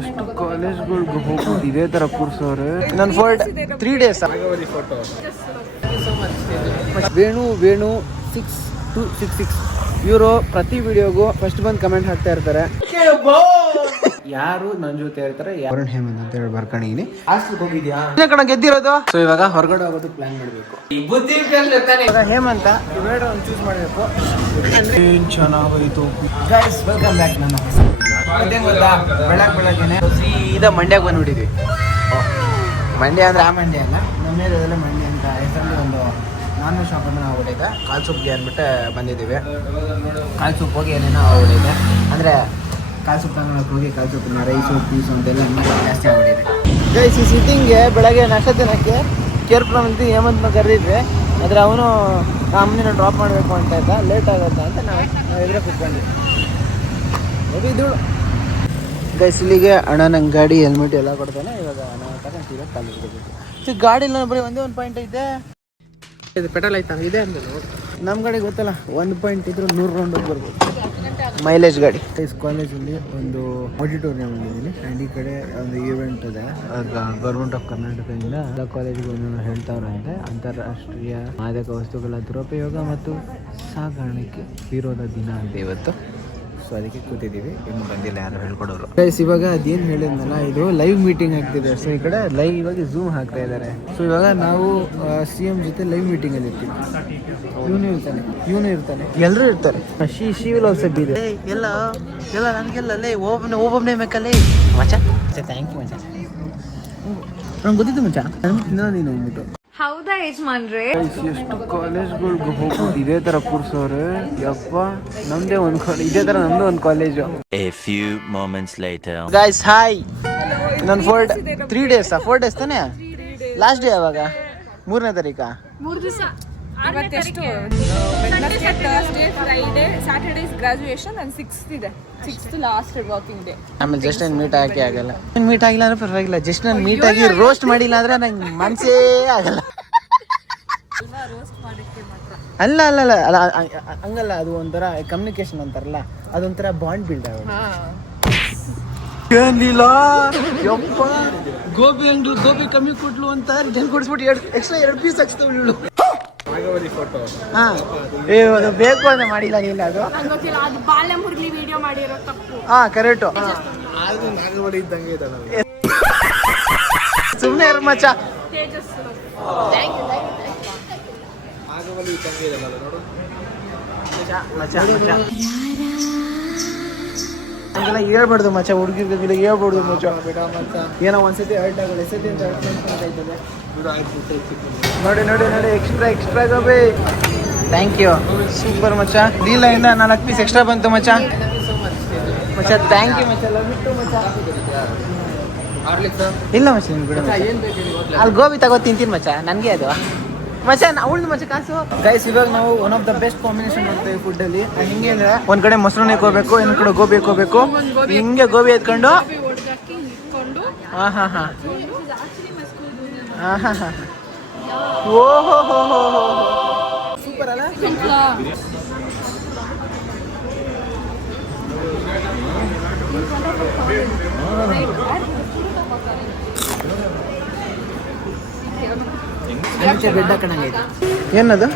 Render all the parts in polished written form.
ಎಷ್ಟು ಕಾಲೇಜ್ಗಳಿಗೆ ಹೋಗ್ಬೋದು ಇದೇ ತರ ಕೂರ್ಸೋರು. ನನ್ನ 3 days ವೇಣು 6266 ಇವರು ಪ್ರತಿ ವಿಡಿಯೋಗೂ ಫಸ್ಟ್ ಬಂದು ಕಮೆಂಟ್ ಹಾಕ್ತಾ ಇರ್ತಾರೆ. ಯಾರು ನನ್ನ ಜೊತೆ ಇರ್ತಾರೆ ವರುಣ್ ಹೇಮಂತ್ ಅಂತ ಹೇಳಿ ಬರ್ಕೊಂಡಿನಿ. ಹಾಸ್ಟೆಲ್ಗೆ ಹೋಗಿದ್ಯಾ ಕಣ ಗೆದ್ದಿರೋದು. ಸೊ ಇವಾಗ ಹೊರಗಡೆ ಹೋಗೋದು ಪ್ಲಾನ್ ಮಾಡಬೇಕು. ಹೇಮಂತ ಇವೆರಡು ಒಂದು ಚೂಸ್ ಮಾಡಬೇಕು. ಏನ್ ಚೆನ್ನಾಗೋಯ್ತು ಗೈಸ್. Welcome back. ನನ್ನ ಹೆಸರು ಗೊತ್ತಾ, ಬೆಳಗ್ಗೆನೆ ಸೀದಾ ಮಂಡ್ಯಕ್ಕೆ ಬಂದ್ಬಿಟ್ಟಿದ್ವಿ. ಮಂಡ್ಯ ಅಂದ್ರೆ ಆ ಮಂಡ್ಯ ಅಲ್ಲ, ನಮ್ಮ ಏರಿಯಾದಲ್ಲೇ ಮಂಡ್ಯ ಅಂತ ಹೆಸರಲ್ಲಿ ಒಂದು ನಾನ್ ವೆಜ್ ಶಾಪ್ ಅಂತ ನಾವು ಹೊಡಿದೆ. ಕಾಲ್ ಸೂಪ್ಗೆ ಅಂದ್ಬಿಟ್ಟು ಬಂದಿದ್ದೀವಿ. ಕಾಲ್ ಸೂಪ್ ಹೋಗಿ ಏನೇನೋ ಹೊಡಿದೆ ಅಂದರೆ ಕಾಲು ಸೊಪ್ಪು ತಗೊಳಕ್ಕೆ ಹೋಗಿ ಕಾಲು ಸೊಪ್ಪಿನ ರೈಸು ಪೀಸು ಅಂತೆಲ್ಲ ಜಾಸ್ತಿ ಆಗಿಬಿಟ್ಟಿದೆ. ಗೈಸ್ ಈ ಸಿಟ್ಟಿಂಗ್ಗೆ ಬೆಳಗ್ಗೆ ನಾಷ್ಟ ತಿನ್ನೋಕ್ಕೆ ಕೇರ್ಪುರಂ ಅಂತ ಹೇಮಂತ್ನ ಕರೆದಿದ್ವಿ. ಆದರೆ ಅವನು ಅಮ್ಮನ ಡ್ರಾಪ್ ಮಾಡಬೇಕು ಅಂತ ಇದ್ದ, ಲೇಟ್ ಆಗುತ್ತೆ ಅಂತ ನಾವು ಎದುರೇ ಕೂತ್ಕೊಂಡ್ವಿ. ಇದಳು ಗೈಸ್ ಇಲ್ಲಿಗೆ ಅಣ್ಣ ನಂಗೆ ಗಾಡಿ ಹೆಲ್ಮೆಟ್ ಎಲ್ಲ ಕೊಡ್ತಾನೆ. ಇವಾಗ ನಾವು ತಗೊಂತೀವಿ ಕಾಲೇಜ್ಗೆ ಹೋಗ್ಬೇಕು. ಗಾಡಿ ಇಲ್ಲ ಬರೀ ಒಂದೇ ಒಂದು ಪಾಯಿಂಟ್ ಐತೆ. ಇದು ಪೆಟ್ರೋಲ್ ಆಯ್ತಾ ಇದೆ ಅಂತ ನಮ್ಮ ಗಾಡಿ ಗೊತ್ತಲ್ಲ, 1 ಪಾಯಿಂಟ್ ಇದ್ರು 100 ರೌಂಡ್ ಬರ್ಬೋದು ಮೈಲೇಜ್ ಗಾಡಿ. ಕಾಲೇಜಲ್ಲಿ ಒಂದು ಆಡಿಟೋರಿಯಂ ಬಂದಿದ್ದೀನಿ ಆ್ಯಂಡ್ ಈ ಕಡೆ ಒಂದು ಈವೆಂಟ್ ಇದೆ. ಗೌರ್ಮೆಂಟ್ ಆಫ್ ಕರ್ನಾಟಕದಿಂದ ಎಲ್ಲ ಕಾಲೇಜ್ಗೂ ಹೇಳ್ತಾವ್ರಂತೆ ಅಂತಾರಾಷ್ಟ್ರೀಯ ಮಾದಕ ವಸ್ತುಗಳ ದುರುಪಯೋಗ ಮತ್ತು ಸಾಗಾಣಿಕೆ ವಿರೋಧ ದಿನ ಅಂತ ಇವತ್ತು. ಸೊ ಅದಕ್ಕೆ ಕೂತಿದ್ದೀವಿ, ಇನ್ನು ಬಂದಿಲ್ಲ ಯಾರು ಹೇಳ್ಕೊಡೋರು. ಗೈಸ್ ಇವಾಗ ಅದೇನು ಹೇಳಿದ್ನಲ್ಲ, ಇದು ಲೈವ್ ಮೀಟಿಂಗ್ ಆಗ್ತಿದೆ. ಸೊ ಈ ಕಡೆ ಲೈವ್ ಇವಾಗ ಝೂಮ್ ಹಾಕ್ತಾ ಇದ್ದಾರೆ. ಸೊ ಇವಾಗ ನಾವು CM ಜೊತೆ ಲೈವ್ ಮೀಟಿಂಗಲ್ಲಿ ಇರ್ತೀವಿ. ಇವನು ಇರ್ತಾನೆ ಎಲ್ಲರೂ ಇರ್ತಾರೆ. She will also be there. ಎಲ್ಲ ನನಗೆಲ್ಲ ಲೇ ಒಬ್ಬೊಬ್ಬನೇ ಮೇಕಲ್ಲೇ ಮಚ್ಚ. ಥ್ಯಾಂಕ್ ಯು ಮಚ್ಚ, ನಂಗೆ ಗೊತ್ತಿತ್ತು ಮಚ್ಚ. ನೀನು ಅಂದ್ಬಿಟ್ಟು ಹೌದಾ ಯಜಮಾನ್ರೆ. ಎಷ್ಟು ಕಾಲೇಜ್ಗಳಿಗೆ ಹೋಗ್ಬೋದು ಇದೇ ತರ ಕೂರ್ಸೋರು. ಯಪ್ಪ ನಮ್ದೇ ಒಂದು ಇದೇ ತರ ನಮ್ದು ಒಂದು college. A few moments later. Guys hi. ನನ್ನ 3 days 4 days ತಾನೆ. ಲಾಸ್ಟ್ ಡೇ ಯಾವಾಗ? 3ನೇ ತಾರೀಕಾ? 3 ದಿವಸ. ಇವತ್ತೆಷ್ಟು? Wednesday, Thursday, Friday, Saturday is graduation and 6th ಇದೆ. 6th last working day. ಆಮೇಲೆ ಜಸ್ಟ್ ನಾನು ಮೀಟ್ ಹಾಕಿ ಆಗಲ್ಲ. ಮೀಟ್ ಆಗಿಲ್ಲ ಅಂದ್ರೆ ಪರವಾಗಿಲ್ಲ, ಜಸ್ಟ್ ನಾನು ಮೀಟ್ ಆಗಿ ರೋಸ್ಟ್ ಮಾಡಿಲ್ಲ ಅಂದ್ರೆ ನಂಗೆ ಮನಸ್ಸೇ ಆಗಲ್ಲ. ಅಲ್ಲ ಅಲ್ಲ ಅಲ್ಲ ಅಲ್ಲ ಹಂಗಲ್ಲ, ಅದು ಒಂಥರ ಕಮ್ಯುನಿಕೇಶನ್ ಅಂತಾರಲ್ಲ, ಅದೊಂಥರ ಬಾಂಡ್ ಬಿಲ್ಡ್ ಆಗೋದು. ಏನಿಲ್ಲ ಯಪ್ಪ, ಗೋಬಿ ಅಂದ್ರು ಗೋಬಿ ಕಮ್ಮಿ ಕೊಟ್ಲು ಅಂತ ಜನ ಕೊಡಿಸ್ಬಿಟ್ಟು ಎಕ್ಸ್ಟ್ರಾ 2 ಪೀಸ್ ಹಾಕ್ಸ್ತಾವಳು. ಹಾ ಅದು ಬೇಕು ಅಂತ ಮಾಡಿಲ್ಲ ನೀನು. ಅದು ಬಾಳೆ ಮುರ್ಲಿ ವಿಡಿಯೋ ಮಾಡಿರೋ ತಪ್ಪು. ಹಾ ಕರೆಕ್ಟು. ನಾಗವಲಿ ಇದ್ದಂಗೆ ಇದೆ. ಸುಮ್ಮನೆ ಇರು ಮಚ್ಚ. ಹಂಗೆಲ್ಲ ಹೇಳ್ಬಾರ್ದು ಮಚ್ಚ, ಹುಡುಗಿರ್ಗೆಲ್ಲ ಹೇಳ್ಬಾರ್ದು ಮಚ್ಚ. ಏನೋ ಒಂದ್ಸತಿ ಹರ್ಟ್ ಆಗೋಲ್ಲ, ಎಸತಿ ಅಂತ ಆಯ್ತದೆ. ನೋಡಿ extra gobi. Thank you, super ಮಚ್ಚ. ಡೀಲಿಂದ 4 ಪೀಸ್ ಎಕ್ಸ್ಟ್ರಾ ಬಂತು ಮಚ್ಚ. ಥ್ಯಾಂಕ್ ಯು ಮಚ್ಚ, ಲವ್ ಯು ಟು ಮಚ್ಚ. ಇಲ್ಲ ಮಚ್ಚ ನಿನ್ ಬಿಡು, ಅಲ್ಲಿ ಗೋಬಿ ತಗೋ ತಿಂತೀನಿ ಮಚ್ಚ, ನನಗೆ ಅದು ಮಚ್ಚ ಅವಳು ಮಚ್ಚ ಕಾಸು. ಗೈಸ್ ಇವಾಗ ನಾವು one of the best combination ಮಾಡ್ತೇವೆ ಫುಡ್ಡಲ್ಲಿ. ಹಿಂಗೆ ಅಂದ್ರೆ ಒಂದ್ ಕಡೆ ಮೊಸರನ್ನ ಇಕ್ಕೋಬೇಕು, ಇನ್ನೊಂದ್ ಕಡೆ ಗೋಬಿ ಇಕ್ಕೋಬೇಕು. ಹಿಂಗೆ ಗೋಬಿ ಎತ್ಕೊಂಡು ಓಹೋ ಸೂಪರ್ ಅಲ್ಲ. ಏನದು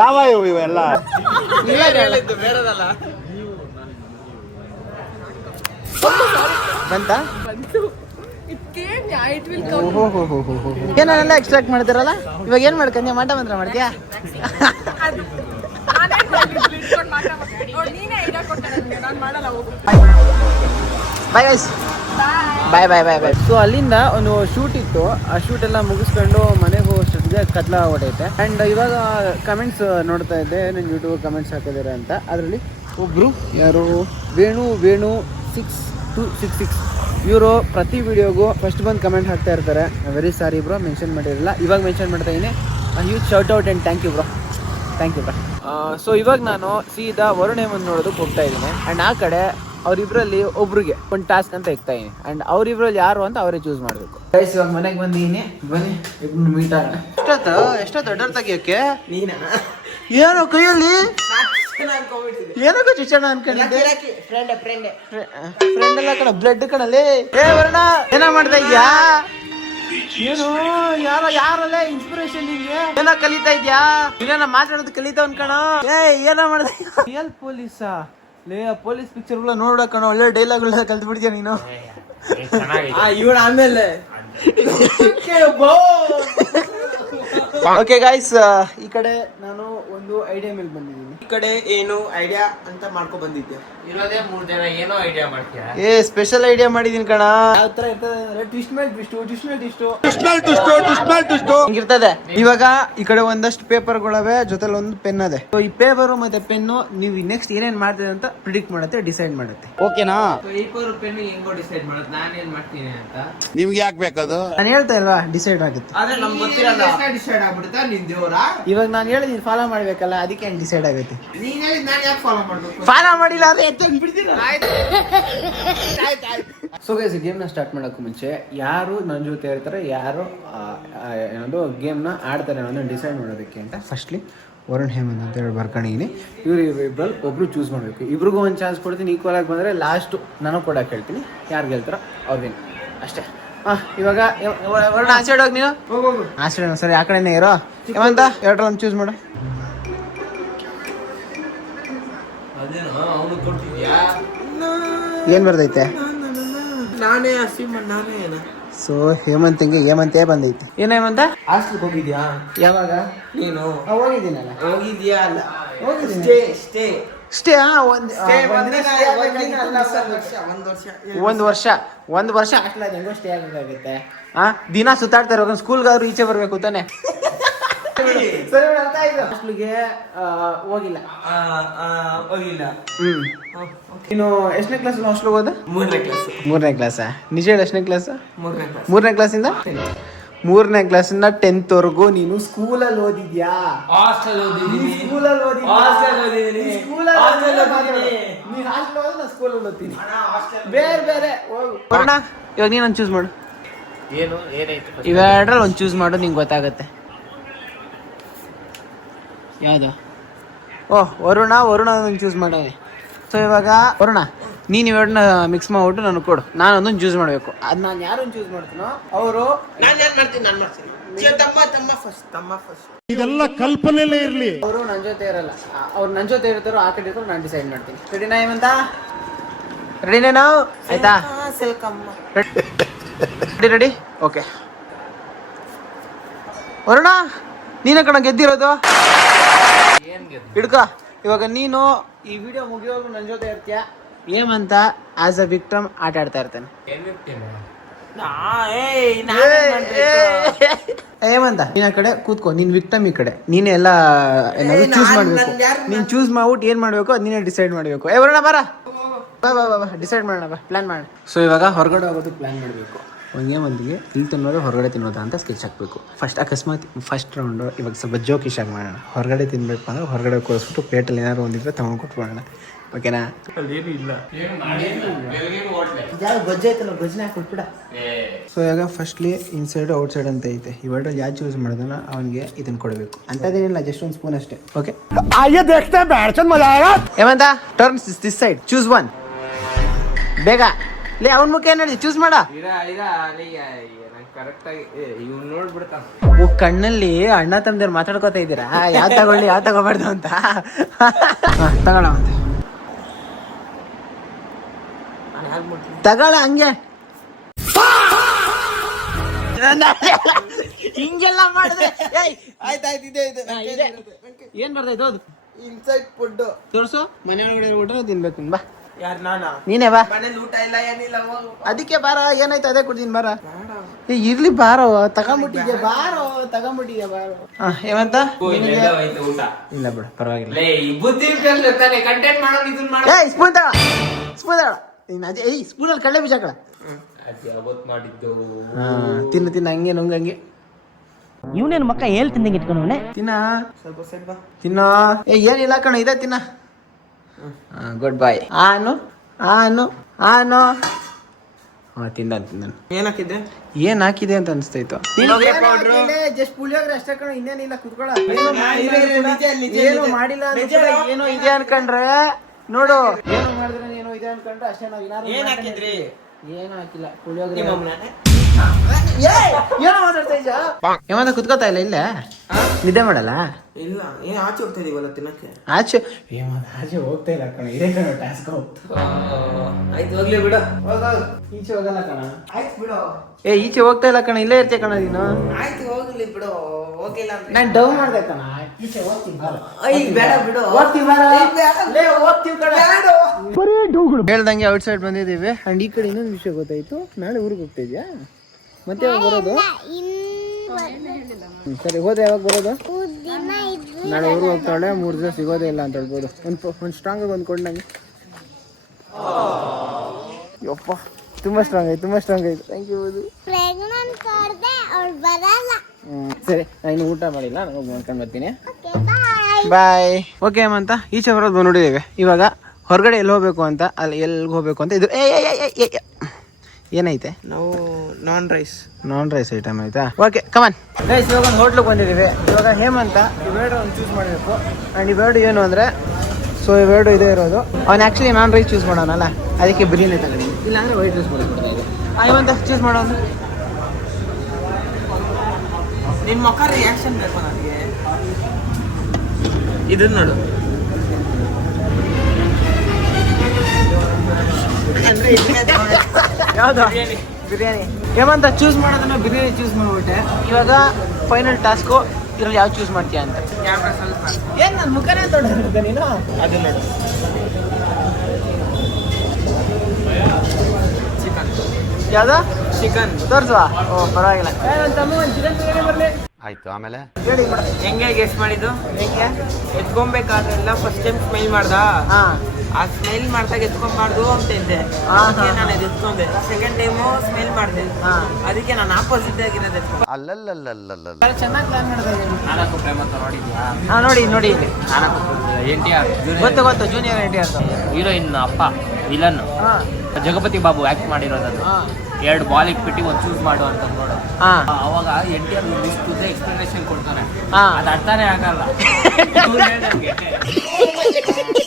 ಯಾವ ಇವೆಲ್ಲ ಬಂತ ಏನೆಲ್ಲ ಎಕ್ಸ್ಟ್ರಾಕ್ಟ್ ಮಾಡ್ತಾರಲ್ಲ. ಇವಾಗ ಏನ್ ಮಾಡ್ಕೊಂಡ್ಯ? ಮಾಟ ಮಂತ್ರ ಮಾಡ್ತೀಯಾ? ಬಾಯ್ ಗೈಸ್, ಬಾಯ್ ಬಾಯ್ ಬಾಯ್ ಬಾಯ್. ಸೊ ಅಲ್ಲಿಂದ ಒಂದು ಶೂಟ್ ಇತ್ತು, ಆ ಶೂಟ್ ಎಲ್ಲ ಮುಗಿಸ್ಕೊಂಡು ಮನೆಗೆ ಹೋಗೋಷ್ಟೊತ್ತಿಗೆ ಕತ್ಲ ಹೊಡೆಯುತ್ತೆ. ಆ್ಯಂಡ್ ಇವಾಗ ಕಮೆಂಟ್ಸ್ ನೋಡ್ತಾ ಇದ್ದೆ, ನನ್ನ ಯೂಟ್ಯೂಬ್ ಕಮೆಂಟ್ಸ್ ಹಾಕಿದ್ದಾರೆ ಅಂತ. ಅದರಲ್ಲಿ ಒಬ್ಬರು ಯಾರು ವೇಣು 6266 ಇವರು ಪ್ರತಿ ವಿಡಿಯೋಗೂ ಫಸ್ಟ್ ಬಂದು ಕಮೆಂಟ್ ಹಾಕ್ತಾ ಇರ್ತಾರೆ. ವೆರಿ ಸಾರಿ ಬ್ರೋ, ಮೆನ್ಷನ್ ಮಾಡಿರಲಿಲ್ಲ, ಇವಾಗ ಮೆನ್ಷನ್ ಮಾಡ್ತಾ ಇದ್ದೀನಿ. Huge shout out and thank you bro. So ಇವಾಗ ನಾನು ಸೀದಾ ವರುಣ್ ಹೇಮಂತ್ ನೋಡೋದಕ್ಕೆ ಹೋಗ್ತಾ ಇದ್ದೀನಿ. ಆ್ಯಂಡ್ ಆ ಕಡೆ ಅವರಿಬ್ಬರಲ್ಲಿ ಒಬ್ರಿಗೆ ಒಂದು ಟಾಸ್ಕ್ ಅಂತ ಇಕ್ತಾ ಇದೀನಿ. ಆ್ಯಂಡ್ ಅವರಿಬ್ಬರಲ್ಲಿ ಯಾರು ಅಂತ ಅವರೇ ಚೂಸ್ ಮಾಡಬೇಕು. ಗೈಸ್ ಇವಾಗ ಮನೆಗೆ ಬಂದಿದ್ದೀನಿ, ಬನ್ನಿ ಇಬ್ಬರು ಮೀಟ್ ಆಗೋಣ. ಎಷ್ಟೊತ್ತು ದೊಡ್ಡವ್ರು ತೆಗಿಯೋಕ್ಕೆ ನೀನು ಏನೋ ಕೈಯಲ್ಲಿ ಏನಕ್ಕೂ ಚುಚ್ಚಣ ಅನ್ಕೊಂಡಿದ್ದೆ ಫ್ರೆಂಡ್ ಎಲ್ಲ ಕಣ ಬ್ಲಡ್ ಕಣಲ್ಲಿ ಏ ವರ್ಣ ಏನ ಮಾಡ್ತಾ ಇದ್ಯಾ ಏನು ಯಾರಲ್ಲ ಇನ್ಸ್ಪಿರೇಷನ್ ನಿಂಗೆ ಏನೋ ಕಲಿತಾ ಇದ್ಯಾ ಇಲ್ಲೇನ ಮಾತಾಡೋದು ಕಲಿತಾವ್ ಕಣ ಏ ಏನೋ ಮಾಡ್ದ ರಿಯಲ್ ಪೊಲೀಸಾ ಲೇ ಪೊಲೀಸ್ ಪಿಕ್ಚರ್ ಗಳ ನೋಡೋ ಕಣ ಒಳ್ಳೆ ಡೈಲಾಗ್ ಕಲ್ತು ಬಿಡ್ತೀಯ ನೀನು ಇವಳ ಆಮೇಲೆ ಓಕೆ ಗಾಯ್ಸ್ ಈ ಕಡೆ ನಾನು ಒಂದು ಐಡಿಯಾ ಮೇಲೆ ಬಂದಿದ್ದೀನಿ ಈ ಕಡೆ ಏನು ಐಡಿಯಾ ಅಂತ ಮಾಡ್ಕೊ ಬಂದಿದ್ದೆ ಇರೋದೇ 3 ಜನ ಏನೋ ಐಡಿಯಾ ಮಾಡ್ತೀರಾ ಏ ಸ್ಪೆಷಲ್ ಐಡಿಯಾ ಮಾಡಿದೀನಿ ಕಣ ಯಾವ ತರ ಇರ್ತದೆ ಅಂದ್ರೆ ಟ್ವಿಸ್ಟ್ ಮೇಲೆ ಟ್ವಿಸ್ಟ್ ಹಿಂಗಿರ್ತದೆ ಇವಾಗ ಈ ಕಡೆ ಒಂದಷ್ಟು ಪೇಪರ್ಗಳವೆ ಜೊತೆಲಿ ಒಂದು ಪೆನ್ ಅದೆ ಈ ಪೇಪರ್ ಮತ್ತೆ ಪೆನ್ನು ನೀವು ನೆಕ್ಸ್ಟ್ ಏನೇನ್ ಮಾಡ್ತದೆ ಅಂತ ಪ್ರಿಡಿಕ್ಟ್ ಮಾಡುತ್ತೆ ಡಿಸೈಡ್ ಮಾಡುತ್ತೆ ಓಕೆನಾ ಪೇಪರ್ ಪೆನ್ ಹೆಂಗೋ ಡಿಸೈಡ್ ಮಾಡೋದು ನಾನು ಏನ್ ಮಾಡ್ತೀನಿ ಅಂತ ನಿಮ್ಗೆ ಯಾಕೆ ಬೇಕದು ನಾನು ಹೇಳ್ತಾ ಇಲ್ವಾ ಡಿಸೈಡ್ ಆಗುತ್ತೆ ಆದ್ರೆ ನಮ್ಗೆ ಗೊತ್ತಿರಲ್ಲ ಡಿಸೈಡ್ ಆಗ್ಬಿಡುತ್ತಾ ನಿನ್ ದೇವ್ರ ಇವಾಗ ನಾನು ಹೇಳಿದೀನಿ ಫಾಲೋ ಮಾಡ್ಬೇಕಲ್ಲ ಅದಕ್ಕೆ ಹೆಂಗ್ ಡಿಸೈಡ್ ಆಗುತ್ತೆ ನೀನ್ ಹೇಳಿದ್ ನಾನು ಯಾಕೆ ಫಾಲೋ ಮಾಡ್ಬೇಕು ಫಾಲೋ ಮಾಡಿಲ್ಲ ಅಂದ್ರೆ ಎತ್ತಂಗ್ ಬಿಡ್ತೀರ ಸೊ ಗೈಸ್ ಗೇಮ್ ನ ಸ್ಟಾರ್ಟ್ ಮಾಡಕ್ಕೂ ಮುಂಚೆ ಯಾರು ನನ್ನ ಜೊತೆ ಇರ್ತಾರೆ ಯಾರು ಏನೋ ಗೇಮ್ ನ ಆಡ್ತಾರೆ ಅನ್ನೋದನ್ನ ಡಿಸೈಡ್ ಮಾಡೋದಕ್ಕೆ ಅಂತ ಫಸ್ಟ್ಲಿ ವರುಣ್ ಹೇಮಂತ್ ಅಂತ ಹೇಳಿ ಬರ್ಕೊಂಡಿದ್ದೀನಿ ಇಬ್ರಲ್ಲಿ ಒಬ್ರು ಚೂಸ್ ಮಾಡಬೇಕು ಇಬ್ರಿಗೂ ಒಂದು ಚಾನ್ಸ್ ಕೊಡ್ತೀನಿ ಈಕ್ವಲ್ ಆಗಿ ಬಂದರೆ ಲಾಸ್ಟು ನಾನು ಕೊಡಕ್ಕೆ ಹೇಳ್ತೀನಿ ಯಾರು ಗೆಲ್ತಾರೋ ಅವ್ರಿಗೇನು ಅಷ್ಟೇ ಇವಾಗ ವರುಣ ಆ ಸೈಡ್ ಹೋಗಿ ನೀನು ಆ ಸೈಡ್ ಸರಿ ಆ ಕಡೆನೇ ಇರೋ ಹೇಮಂತ ಎರಡರಲ್ಲಿ ಒಂದು ಚೂಸ್ ಮಾಡು ಅದೇನೋ ಅವನು ಕೊಡ್ತಿದ್ಯಾ ಏನು ಬರ್ತೈತೆ ನಾನೇ ಅಸೀಮನ್ ನಾನೇ ಏನ ಸೊ ಹೇಮಂತಂಗೆ ಹೇಮಂತೇ ಬಂದೈತೆ ಏನ ಹೇಮಂತ ಹಾಸ್ಟೆಲ್ ಹೋಗಿದ್ಯಾ ಯಾವಾಗ ನೀನು ಹೋಗಿದ್ದೀನಲ್ಲ ಹೋಗಿದ್ಯಾ ಅಲ್ಲ ಹೋಗಿದ್ದೀನಿ ಸ್ಟೇ ಸ್ಟೇ ಒಂದು ವರ್ಷ ಅಷ್ಟಲ್ಲ ಹೆಂಗೋ ಸ್ಟೇ ಆಗಬೇಕಾಗುತ್ತೆ ದಿನ ಸುತ್ತಾಡ್ತಾರೆ ಹೋಗ ಸ್ಕೂಲ್ಗಾದ್ರು ಈಚೆ ಬರ್ಬೇಕು ತಾನೆ ಸರಿ ಅರ್ಥ ಆಯ್ತು ಹಾಸ್ಟೆಲ್ಗೆ ಹೋಗಿಲ್ಲ ನೀನು ಎಷ್ಟನೇ ಕ್ಲಾಸ್ ಹಾಸ್ಟೆಲ್ ಹೋಗೋದು 3ನೇ ಕ್ಲಾಸಾ ನಿಜ ಹೇಳಿ ಎಷ್ಟನೇ ಕ್ಲಾಸ್ 3ನೇ ಕ್ಲಾಸಿಂದ 3ನೇ ಕ್ಲಾಸಿಂದ 10th ವರೆಗೂ ನೀನು ಸ್ಕೂಲಲ್ಲಿ ಓದಿದ್ಯಾ ಹಾಸ್ಟೆಲ್ ಓದಿದ್ದೀನಿ ಸ್ಕೂಲಲ್ಲಿ ಓದಿದ್ಯಾ ಹಾಸ್ಟೆಲ್ ಓದಿದ್ದೀನಿ ನೀನು ಹಾಸ್ಟೆಲ್ ಓದಿ ನಾನು ಸ್ಕೂಲಲ್ಲಿ ಓದ್ತೀನಿ ಬೇರೆ ಹೋಗು ಇವಾಗ ನೀನು ಒಂದು ಚೂಸ್ ಮಾಡು ಏನು ಏನಾಯ್ತು ಇವೆರಡರಲ್ಲಿ ಒಂದು ಚೂಸ್ ಮಾಡು ನಿಂಗೆ ಗೊತ್ತಾಗುತ್ತೆ ಯಾವುದು ವರುಣ ಒಂದು ಚೂಸ್ ಮಾಡವನೆ ಸೊ ಇವಾಗ ವರುಣ ನೀನು ಇವೆರಡನ್ನ ಮಿಕ್ಸ್ ಮಾಡ್ಬಿಟ್ಟು ನನಗೆ ಕೊಡು ನಾನು ಒಂದೊಂದು ಚೂಸ್ ಮಾಡಬೇಕು ಅದು ನಾನು ಯಾರನ್ನು ಚೂಸ್ ಮಾಡ್ತೀನೋ ಅವರು ಇದೆಲ್ಲ ಕಲ್ಪನೆಲೇ ಇರ್ಲಿ ಅವರು ನನ್ನ ಜೊತೆ ಇರಲ್ಲ ಅವ್ರು ನನ್ನ ಜೊತೆ ಇರ್ತಾರೋ ಆ ಕಡೆ ಇರ್ತಾರೋ ನಾನು ಡಿಸೈಡ್ ಮಾಡ್ತೀನಿ ರೆಡಿನಾ ಹೇಮಂತ ರೆಡಿನೇ ನಾವು ಆಯ್ತಾ ರೆಡಿ ಓಕೆ ವರುಣ ನೀನ ಕಣ ಗೆದ್ದಿರೋದು ಹಿಡ್ಕ ಇವಾಗ ನೀನು ಈ ವಿಡಿಯೋ ಮುಗಿಯೋದು ನನ್ನ ಜೊತೆ ಇರ್ತೀಯ ಹೇಮಂತ ಆಸ್ ಅ ವಿಕ್ಟಮ್ ಆಟ ಆಡ್ತಾ ಇರ್ತಾನೆ ಹೇಮಂತ ನೀನ್ ಆ ಕಡೆ ಕೂತ್ಕೋ ನೀನ್ ವಿಕ್ಟಮ್ ಈ ಕಡೆ ನೀನೆ ಎಲ್ಲ ಏನಾದ್ರು ಚೂಸ್ ಮಾಡ್ಬೇಕು ನೀನ್ ಚೂಸ್ ಮಾಡ್ಬಿಟ್ಟು ಏನ್ ಮಾಡ್ಬೇಕು ಅದ್ ನೀನೇ ಡಿಸೈಡ್ ಮಾಡ್ಬೇಕು ಬರೋಣ ಬಾ ಡಿಸೈಡ್ ಮಾಡೋಣ ಬಾ ಪ್ಲಾನ್ ಮಾಡೋಣ ಸೊ ಇವಾಗ ಹೊರಗಡೆ ಹೋಗೋದು ಪ್ಲಾನ್ ಮಾಡಬೇಕು ಒಂದೇ ಮಂದಿಗೆ ಇಲ್ಲಿ ತಿನ್ನೋದು ಹೊರಗಡೆ ತಿನ್ನೋದ ಅಂತ ಸ್ಕೆಚ್ ಹಾಕಬೇಕು ಅಕಸ್ಮಾತ್ ಫಸ್ಟ್ ರೌಂಡು ಇವಾಗ ಸ್ವಲ್ಪ ಜೋಕಿಶ್ ಆಗಿ ಮಾಡೋಣ ಹೊರಗಡೆ ತಿನ್ಬೇಕು ಅಂದ್ರೆ ಹೊರಗಡೆ ಕೂರಿಸ್ಬಿಟ್ಟು ಪ್ಲೇಟಲ್ಲಿ ಏನಾದ್ರು ಒಂದಿದ್ರೆ ತಗೊಂಡು ಕೊಟ್ಬಿಡೋಣ ಓಕೆನಾ ಗೊಜ್ಜು ಐತಲ್ಲ ಗೊಜ್ಜನ ಕೊಟ್ಬಿಡ ಸೊ ಇವಾಗ ಫಸ್ಟ್ಲಿ ಇನ್ಸೈಡ್ ಔಟ್ ಸೈಡ್ ಅಂತ ಐತೆ ಇವೆರಡರಲ್ಲಿ ಯಾರು ಚೂಸ್ ಮಾಡಿದಾನ ಅವನಿಗೆ ಇದನ್ನ ಕೊಡಬೇಕು ಅಂತದೇನಿಲ್ಲ ಜಸ್ಟ್ ಒಂದು ಸ್ಪೂನ್ ಅಷ್ಟೇ okay Hemanth turns this side choose one ಬೇಗ ಲೇ ಅವನ ಮುಖ ಏನ್ ಹೇಳಿದೆ ಚೂಸ್ ಮಾಡ ಕಣ್ಣಲ್ಲಿ ಅಣ್ಣ ತಮ್ಮದೇವ್ರು ಮಾತಾಡ್ಕೋತಾ ಇದ್ದೀರಾ ಯಾವ ತಗೊಳ್ಳಿ ಯಾವ ತಗೋಬಾರ್ದು ಅಂತ ತಗೊಳ ತಗೊಳ ಹಂಗೆ ಹಿಂಗೆಲ್ಲ ಮಾಡಿದ್ರೆ ಆಯ್ತಾಯ್ತು ಇದೆ ಏನ್ ಬರ್ತಾಯ್ತು ಹೌದು ಇನ್ಸೈಡ್ ಫುಡ್ ತೋರ್ಸು ಮನೆ ಒಳಗಡೆ ಊಟ ತಿನ್ಬೇಕು ಬಾ ಯಾರು ನಾನಾ ನೀನೇ ಬಾ ಮನೇಲಿ ಊಟ ಇಲ್ಲ ಏನಿಲ್ಲ ಹೋಗು ಅದಕ್ಕೆ ಬಾರ ಏನಾಯ್ತು ಅದೇ ಕೊಡ್ತೀನಿ ಬಾರ ಇರ್ಲಿ ಬಾರೋ ತಗೊಂಬಿಟ್ಟಿದ್ಯಾ ಬಾರೋ ಹೇಮಂತ ಊಟ ಇಲ್ಲ ಬಿಡು ಪರವಾಗಿಲ್ಲ ಬುದ್ಧಿ ತಾನೆ ಕಂಟೆಂಟ್ ಮಾಡೋದು ಇದನ್ನ ಮಾಡೋ ಸ್ಪೂನ್ ತಗೊಳ ಸ್ಪೂನಲ್ಲಿ ಕಳ್ಳೆ ಬೀಜ ಹಾಕಳ ಯಾವತ್ತು ಮಾಡಿದ್ದು ತಿನ್ನು ಹಂಗೆ ನುಂಗಂಗೆ ಇವನೇನು ಮಕ್ಕ ಹೇಳ್ತಿಂದಂಗೆ ಇಟ್ಕೊಂಡವನೆ ತಿನ್ನ ಸ್ವಲ್ಪ ಸೆಟ್ ಬಾ ತಿನ್ನ ಏನಿಲ್ಲ ಕಣ ಇದೆ ತಿನ್ನ ಗುಡ್ ಬಾಯ್ ಆನು ಹಾಂ ತಿಂದಾನು ಏನ್ ಹಾಕಿದ್ದೆ? ಏನ್ ಹಾಕಿದೆ ಅಂತ ಅನಿಸ್ತಾಯ್ತು. ಜಸ್ಟ್ ಪುಳಿಯೋಗರೆ ಅಷ್ಟೇ ಕಣ, ಇನ್ನೇನಿಲ್ಲ. ಕುತ್ಕೊಳ್ಳ. ಏನು ಮಾಡಿಲ್ಲ ಏನೋ ಇದೆ ಅನ್ಕೊಂಡ್ರೆ ನೋಡು, ಏನೋ ಮಾಡಿದ್ರೆ ಏನೋ ಇದೆ ಅನ್ಕೊಂಡ್ರೆ ಅಷ್ಟೇ. ನಾವು ಏನ್ ಹಾಕಿದ್ರಿ? ಏನೋ ಹಾಕಿಲ್ಲ, ಪುಳಿಯೋಗರೆ. ಏನೋ ಮಾತಾಡ್ತಾ ಇದ್ಯಾ? ಏಮಂತ ಕುತ್ಕೋತಾ ಇಲ್ಲ ಇಲ್ಲೇ? ನಿದ್ದೆ ಮಾಡಲ್ಲ? ಇಲ್ಲ, ಏನ್ ಆಚೆ ಹೋಗ್ತಾ ಇದೀವಲ್ಲ ತಿನ್ನಕ್ಕೆ. ಆಚೆ ಆಚೆ ಹೋಗ್ತಾ ಇಲ್ಲ ಕಣ, ಇದೇ ಕಣ ಟಾಸ್ಕ್. ಆಯ್ತು ಹೋಗ್ಲಿ ಬಿಡು. ಈಚೆ ಹೋಗಲ್ಲ ಕಣ. ಆಯ್ತು ಬಿಡು. ಈಚೆ ಹೋಗ್ತಾ ಇಲ್ಲ ಕಣ, ಇಲ್ಲೇ ಇರ್ತೀಯ ಕಣ ನೀನು. ಆಯ್ತು ಹೋಗ್ಲಿ ಬಿಡು, ಹೋಗಿಲ್ಲ ಅಂದ್ರೆ ನಾನು ಡೌ ಮಾಡ್ದೆ ಕಣ. ಈಚೆ ಹೋಗ್ತೀನಿ ಬಾರ. ಈಗ ಬೇಡ ಬಿಡು. ಹೋಗ್ತೀವಿ ಹೇಳ್ದಂಗೆ ಔಟ್ ಸೈಡ್ ಬಂದಿದ್ದೀವಿ. ಅಂಡ್ ಈ ಕಡೆ ಇನ್ನೊಂದು ವಿಷಯ ಗೊತ್ತಾಯ್ತು, ನಾಳೆ ಊರಿಗೆ ಹೋಗ್ತಾ ಇದ್ಯಾ? ಮತ್ತೆ ಯಾವಾಗ ಬರೋದು? ಸರಿ, ಹೋದ ಯಾವಾಗ ಬರೋದು? ನಾಳೆ ಊರಿಗೆ ಹೋಗ್ತಾಳೆ, 3 ದಿವಸ ಸಿಗೋದೇ ಇಲ್ಲ ಅಂತ ಹೇಳ್ಬೋದು. ಒಂದು ಸ್ಟ್ರಾಂಗ್ ಆಗಿ ಒಂದು ಕೊಡು ನಂಗೆ. ಯಪ್ಪ, ತುಂಬಾ ಸ್ಟ್ರಾಂಗ್ ಆಯ್ತು, ತುಂಬಾ ಸ್ಟ್ರಾಂಗ್ ಆಯ್ತು. Thank you. ಸರಿ, ನಾನು ಇನ್ನು ಊಟ ಮಾಡಿಲ್ಲ, ನಾನು ಹೋಗಿ ಮಾಡ್ಕೊಂಡು ಬರ್ತೀನಿ. ಬಾಯ್. ಓಕೆ ಅಂತ ಈಚೆ ಬರೋದು ನೋಡಿದ್ದೇವೆ. ಇವಾಗ ಹೊರಗಡೆ ಎಲ್ಲಿ ಹೋಗ್ಬೇಕು ಅಂತ, ಅಲ್ಲಿ ಎಲ್ಲಿಗೆ ಹೋಗ್ಬೇಕು ಅಂತ ಇದು ಏನೈತೆ? ನಾವು ನಾನ್ ರೈಸ್ ಐಟಮ್ ಆಯ್ತಾ? ಓಕೆ ಕಮಾನ್ ಗೈಸ್, ಇವಾಗ ಒಂದು ಹೋಟ್ಲಿಗೆ ಬಂದಿದ್ದೀವಿ. ಇವಾಗ ಹೇಮಂತ ಇವೆರಡು ಒಂದು ಚೂಸ್ ಮಾಡಬೇಕು. ಆ್ಯಂಡ್ ಇವೆರಡು ಏನು ಅಂದರೆ, ಸೊ ಇವೆರಡು ಇದೇ ಇರೋದು. ಅವ್ನು ಆ್ಯಕ್ಚುಲಿ ನಾನ್ ರೈಸ್ ಚೂಸ್ ಮಾಡೋಣಲ್ಲ, ಅದಕ್ಕೆ ಬಿರಿಯಾನಿ ತಗೊಂಡಿದ್ದೀನಿ. ಇಲ್ಲಾಂದರೆ ವೈಟ್ ರೈಸ್ ಕೊಡ್ತಾ ಇದೆ. ಹೇಮಂತ ಚೂಸ್ ಮಾಡೋದು. ನಿನ್ ಮಕ್ಕ ರಿಯಾಕ್ಷನ್ ಬೇಕು ನನಗೆ. ಇದನ್ನ ನೋಡು. ಯಾವುದು? ಬಿರಿಯಾನಿ. ಹೇಮಂತ ಚೂಸ್ ಮಾಡೋದನ್ನ ಬಿರಿಯಾನಿ ಚೂಸ್ ಮಾಡ್ಬಿಟ್ಟೆ. ಇವಾಗ ಫೈನಲ್ ಟಾಸ್ಕು, ಇದ್ರಲ್ಲಿ ಯಾವ್ದು ಚೂಸ್ ಮಾಡ್ತೀಯ ಅಂತ. ಕ್ಯಾಮ್ರಾ ಸ್ವಲ್ಪ ಏನು ನನ್ನ ಮುಖನೇ ತೊಗೊಂಡಿದ್ದೆ ನೀನು? ಅದು ನೋಡು. ಚಿಕನ್. ಯಾವ್ದು? ಚಿಕನ್ ತೋರಿಸುವ. ಓ ಪರವಾಗಿಲ್ಲ. ತಮ್ಮ ಒಂದು ಚಿಕನ್ ಬಿರಿಯಾನಿ ಬರಲಿ. ಆಯ್ತು, ಆಮೇಲೆ ಹೇಳಿ ಮೇಡಮ್. ಹೆಂಗೆ ಗೆಸ್ಟ್ ಮಾಡಿದ್ದು? ಹೆಂಗೆ ಎತ್ಕೊಬೇಕಾದ್ರೆಲ್ಲ ಫಸ್ಟ್ ಟೈಮ್ ಸ್ಮೈಲ್ ಮಾಡ್ದ. ಹಾಂ, ಆ ಸ್ಮೈಲ್ ಮಾಡ್ದಾಗ ಎತ್ಕೊಂಬಾರ್ದು ಅಂತ ಇದ್ದೆ. ಅದಕ್ಕೆ ನಾನು ಅದು ಎತ್ಕೊಂಡೆ. ಸೆಕೆಂಡ್ ಟೈಮು ಸ್ಮೈಲ್ ಮಾಡಿದೆ. ಅದಕ್ಕೆ ನಾನು ಆಪೋಸಿಟ್ ಆಗಿರೋದು ಎತ್ಕೊಂಡೆ. ಅಲ್ಲಲ್ಲಲ್ಲಲ್ಲ ಚೆನ್ನಾಗಿ ಪ್ಲಾನ್ ಮಾಡಿದೆ. ನಾಲ್ಕು ಪ್ರೇಮ ಅಂತ ನೋಡಿದ್ಯಾ? ಹಾಂ, ನೋಡಿ ಇಲ್ಲಿ NTR ಗೊತ್ತು ಜೂನಿಯರ್ NTR ಹೀರೋಯಿನ್ ಅಪ್ಪ ವಿಲನ್ ಜಗಪತಿ ಬಾಬು ಆಕ್ಟ್ ಮಾಡಿರೋದು. 2 ಬಾಲ್ ಇಟ್ಬಿಟ್ಟು ಒಂದು ಚೂಸ್ ಮಾಡು ಅಂತ ನೋಡು. ಅವಾಗ NTR ಇಷ್ಟು ಎಕ್ಸ್ಪ್ಲನೇಷನ್ ಕೊಡ್ತಾನೆ, ಅದು ಅರ್ಥನೇ ಆಗಲ್ಲ.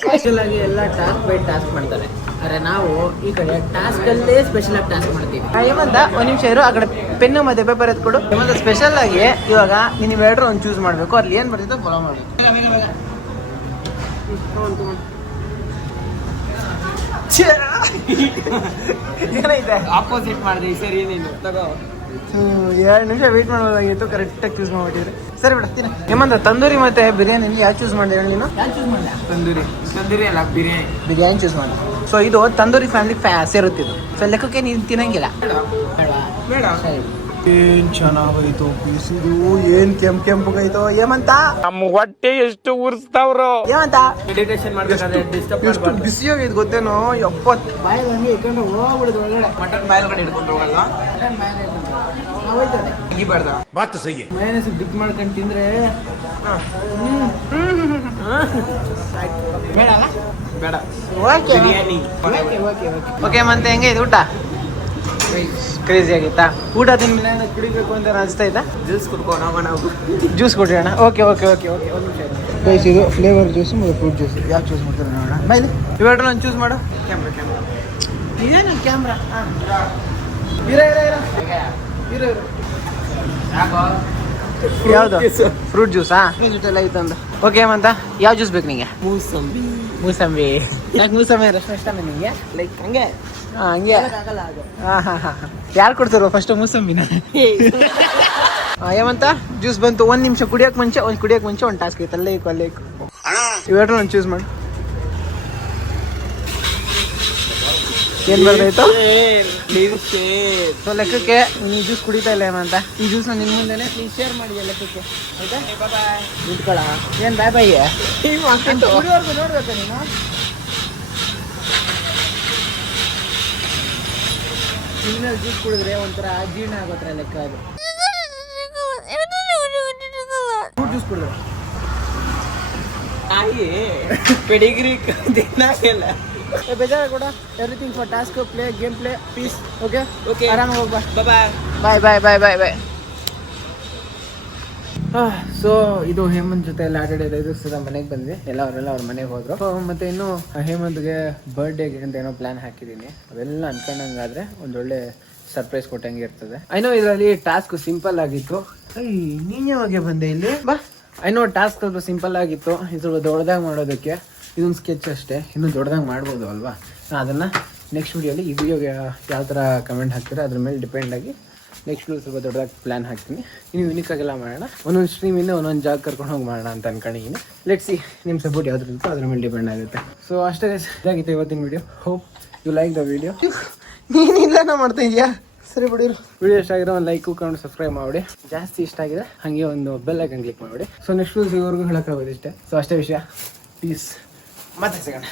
ಸ್ಪೆಷಲ್ ಆಗಿ ಎಲ್ಲ ಟಾಸ್ಕ್ ಬೈ ಟಾಸ್ಕ್ ಮಾಡ್ತಾರೆ. ಆದರೆ ನಾವು ಈ ಕಡೆ ಟಾಸ್ಕ್ ಅಲ್ಲೇ ಸ್ಪೆಷಲ್ ಆಗಿ ಟಾಸ್ಕ್ ಮಾಡ್ತೀವಿ. ಹೇಮಂತ ಒಂದು ನಿಮಿಷ ಇರು, ಆ ಕಡೆ ಪೆನ್ನು ಮತ್ತೆ ಪೇಪರ್ ಎತ್ಕೊಡು. ಹೇಮಂತ ಸ್ಪೆಷಲ್ ಆಗಿ ಇವಾಗ ನೀವು ಎರಡರೂ ಒಂದು ಚೂಸ್ ಮಾಡಬೇಕು. ಅಲ್ಲಿ ಏನು ಬರ್ತಿದ್ದೋ ಫಾಲೋ ಮಾಡಬೇಕು. ಏನೈತೆ? ಆಪೋಸಿಟ್ ಮಾಡಿದೆ ಈ ಸರಿ. ನೀನು ತಗೋ. 2 ನಿಮಿಷ ವೇಟ್ ಮಾಡ್ಬೋದಾಗಿತ್ತು, ಕರೆಕ್ಟಾಗಿ ಚೂಸ್ ಮಾಡ್ಬಿಟ್ಟಿದ್ರೆ. ಸರಿ ಬಿಡ್ತೀನಿ. ಹೇಮಂತ ತಂದೂರಿ ಮತ್ತೆ ಬಿರಿಯಾನಿ ಯಾವ್ದು ಚೂಸ್ ಮಾಡಿದೆ ಹೇಳಿ ನೀನು? ಯಾವ್ದು ಚೂಸ್ ಮಾಡಿದೆ? ತಂದೂರಿ ಅಲ್ಲ, ಬಿರಿಯಾನಿ ಚೂಸ್ ಮಾಡಿ. ಸೊ ಇದು ತಂದೂರಿ ಫ್ಯಾಮಿಲಿ ಸೇರುತ್ತಿದ್ದು. ಸೊ ಲೆಕ್ಕಕ್ಕೆ ನೀನು ತಿನ್ನಂಗಿಲ್ಲ. ಬೇಡ. ಸರಿ. ಏನ್ ಚೆನ್ನಾಗೈತೋ ಪೀಸಿದು, ಏನ್ ಕೆಂಪಗೈತೋ. ಹೇಮಂತ ನಮ್ಮ ಹೊಟ್ಟೆ ಎಷ್ಟು ಉರ್ಸ್ತಾವ್ರು. ಹೇಮಂತ ಮೆಡಿಟೇಷನ್ ಮಾಡ್ಬೇಕಾದ್ರೆ ಡಿಸ್ಟರ್ಬ್ ಎಷ್ಟು ಮಾಡಬಾರ್ದು. ಬಿಸಿ ಹೋಗಿದ್ ಗೊತ್ತೇನೋ? 70 ಬಾಯಿ ಹಂಗೆ ಇಟ್ಕೊಂಡು ಹೋಗ್ಬಿಡುದು ಒಳಗಡೆ. ಮಟನ್ ಬಾಯಲ್ಗಡೆ ಹಿಡ್ಕೊಂಡು ಹೋಗಲ್ಲ. ಹೋಯ್ತದೆ. ತೆಗಿಬಾರ್ದ. ಮಾತು ಸಹಿ. ಮೈನಸ್ ಡಿಪ್ ಮಾಡ್ಕೊಂಡು ತಿಂದ್ರೆ ಬೇಡ ಅಲ್ಲ? ಬೇಡ. ಓಕೆ ಬಿರಿಯಾನಿ. ಓಕೆ ಮತ್ತೆ ಹೆಂಗೆ ಇದು ಊಟ? ಕ್ರೇಜಿ ಆಗಿತ್ತಾ? ಊಟ ತಿಂದ್ಮೇಲೆ ಕುಡಿಬೇಕು ಅಂತ ಅನಿಸ್ತಾ ಇತ್ತಾ? ಜ್ಯೂಸ್ ಕುಡ್ಕೊಂಡು ಹೋಗೋಣ. ಜ್ಯೂಸ್ ಕೊಡ್ರಿ ಓಕೆ ಒಂದು ನಿಮಿಷ. ಇದು ಫ್ಲೇವರ್ ಜ್ಯೂಸ್ ಮತ್ತು ಫ್ರೂಟ್ ಜ್ಯೂಸ್ ಯಾಕೆ ಚೂಸ್ ಮಾಡ್ತಾರೆ ನೋಡೋಣ. ಬೈಲಿ ಇವೆರಡು ಒಂದು ಚೂಸ್ ಮಾಡು. ಕ್ಯಾಮ್ರಾ ಇದೇನು ಕ್ಯಾಮ್ರಾ? ಇರೋ ಯಾಕೋ ಯಾವುದು? ಫ್ರೂಟ್ ಜ್ಯೂಸಾ? ಜೊತೆಲ್ಲ ಐತೆ ಒಂದು. ಓಕೆ ಅಂತ ಯಾವ ಜ್ಯೂಸ್ ಬೇಕು ನಿಂಗೆ? ಮೂಸಂಬಿ. ಯಾಕೆ ಮೂಸಂಬಿ ರಷ್ಟು ಇಷ್ಟ ನಿಮಗೆ? ಲೈಕ್ ಹಂಗೆ ಹಂಗೆ ಯಾರು ಕೊಡ್ತಾರೋ ಫಸ್ಟ್ ಮೂಸಂಬಿನ? ಏಮಂತ ಜ್ಯೂಸ್ ಬಂತು. 1 ನಿಮಿಷ ಕುಡಿಯೋಕೆ ಮುಂಚೆ ಒಂದು ಟಾಸ್ಕ್ ಐತೆ. ಅಲ್ಲೇ ಇವೆರಡು ಒಂದು ಚೂಸ್ ಮಾಡಿ. ಏನು ಬರ್ದಾಯ್ತು? ಸೊ ಲೆಕ್ಕಕ್ಕೆ ನೀನು ಜ್ಯೂಸ್ ಕುಡಿತಾ ಇಲ್ಲ ಏಮಂತ. ಈ ಜ್ಯೂಸ್ನ ನಿನ್ನ ಮುಂದೆನೆ ಪ್ಲೀಸ್ ಶೇರ್ ಮಾಡಿ ಲೆಕ್ಕಕ್ಕೆ, ಆಯ್ತಾ? ನಿಂತ್ಕೊಳ. ಏನು ಬಾಯ್ ಕುಡಿಯೋರ್ಗು ನೋಡ್ಬೇಕಾ ನೀನು? ಸಿಗ್ನಲ್ ಜ್ಯೂಸ್ ಕುಡಿದ್ರೆ ಒಂಥರ ಜೀರ್ಣ ಆಗೋತ್ರ ಲೆಕ್ಕ ಅದು. ಫ್ರೂಟ್ ಜ್ಯೂಸ್ ಕುಡಿದ್ರೆ ಪೆಡಿಗ್ರಿ ದಿನ ಇಲ್ಲ. ಬೇಜಾರ ಕೂಡ everything for task play game play peace okay Okay. ಆರಾಮಾಗಿ ಹೋಗ್ಬಾ ಬಾಯ್ ಬಾಯ್ ಸೊ ಇದು ಹೇಮಂತ್ ಜೊತೆ ಎಲ್ಲ ಆಟಾಡಿದ ಇದು ಸದ ಮನೆಗೆ ಬಂದ್ವಿ ಅವರೆಲ್ಲ ಅವ್ರ ಮನೆಗೆ ಹೋದ್ರು ಮತ್ತೆ ಇನ್ನು ಹೇಮಂತ್ಗೆ ಬರ್ಡೇಗೆ ಅಂತ ಏನೋ ಪ್ಲಾನ್ ಹಾಕಿದ್ದೀನಿ ಅವೆಲ್ಲ ಅನ್ಕೊಂಡಂಗಾದ್ರೆ ಒಂದೊಳ್ಳೆ ಸರ್ಪ್ರೈಸ್ ಕೊಟ್ಟಂಗೆ ಇರ್ತದೆ ಐನೋ ಇದರಲ್ಲಿ ಟಾಸ್ಕ್ ಸಿಂಪಲ್ ಆಗಿತ್ತು ನೀನ್ ಯಾವಾಗ ಬಂದೆ ಇಲ್ಲಿ ಬಾ ಐನೋ ಟಾಸ್ಕ್ ಸ್ವಲ್ಪ ಸಿಂಪಲ್ ಆಗಿತ್ತು ಇದು ಸ್ವಲ್ಪ ದೊಡ್ಡದಾಗಿ ಮಾಡೋದಕ್ಕೆ ಇದೊಂದು ಸ್ಕೆಚ್ ಅಷ್ಟೇ ಇನ್ನೂ ದೊಡ್ಡದಾಗಿ ಮಾಡ್ಬೋದು ಅಲ್ವಾ ಅದನ್ನು ನೆಕ್ಸ್ಟ್ ವಿಡಿಯೋಲಿ ಈ ವಿಡಿಯೋಗೆ ಯಾವ ಥರ ಕಮೆಂಟ್ ಹಾಕ್ತೀರಾ ಅದ್ರ ಮೇಲೆ ಡಿಪೆಂಡ್ ಆಗಿ ನೆಕ್ಸ್ಟ್ ವಿಡಿಯೋ ಸ್ವಲ್ಪ ದೊಡ್ಡದಾಗಿ ಪ್ಲ್ಯಾನ್ ಹಾಕ್ತೀನಿ ಇನ್ನು ಯೂನಿಕಾಗೆಲ್ಲ ಮಾಡೋಣ ಒಂದೊಂದು ಸ್ಟ್ರೀಮಿಂದ ಒಂದೊಂದು ಜಾಗ ಕರ್ಕೊಂಡು ಹೋಗಿ ಮಾಡೋಣ ಅಂತ ಅನ್ಕೊಂಡಿದ್ದೀನಿ ಲೆಟ್ಸಿ ನಿಮ್ಮ ಸಪೋರ್ಟ್ ಯಾವ್ದು ಇರುತ್ತೋ ಅದ್ರ ಮೇಲೆ ಡಿಪೆಂಡ್ ಆಗುತ್ತೆ ಸೊ ಅಷ್ಟೇ ಇದಾಗಿತ್ತು ಇವತ್ತಿನ video hope you like the video ನೀನಿಲ್ಲ ಮಾಡ್ತಾ ಇದೆಯಾ ಸರಿ ಬಿಡಿ ವಿಡಿಯೋ ಇಷ್ಟ ಆಗಿರೋ ಒಂದು ಲೈಕು ಕಮೆಂಟ್ ಸಬ್ಸ್ಕ್ರೈಬ್ ಮಾಡಿ ಜಾಸ್ತಿ ಇಷ್ಟ ಆಗಿದೆ ಹಾಗೆ ಒಂದು ಬೆಲ್ ಐಕನ್ ಕ್ಲಿಕ್ ಮಾಡಿ ಸೊ ನೆಕ್ಸ್ಟ್ ವಿಡಿಯೋವರೆಗೂ ಹೇಳೋಕ್ಕಾಗೋದು ಇಷ್ಟೇ ಸೊ ಅಷ್ಟೇ ವಿಷಯ ಪೀಸ್ ಮತ್ತೆ ಸಿಗೋಣ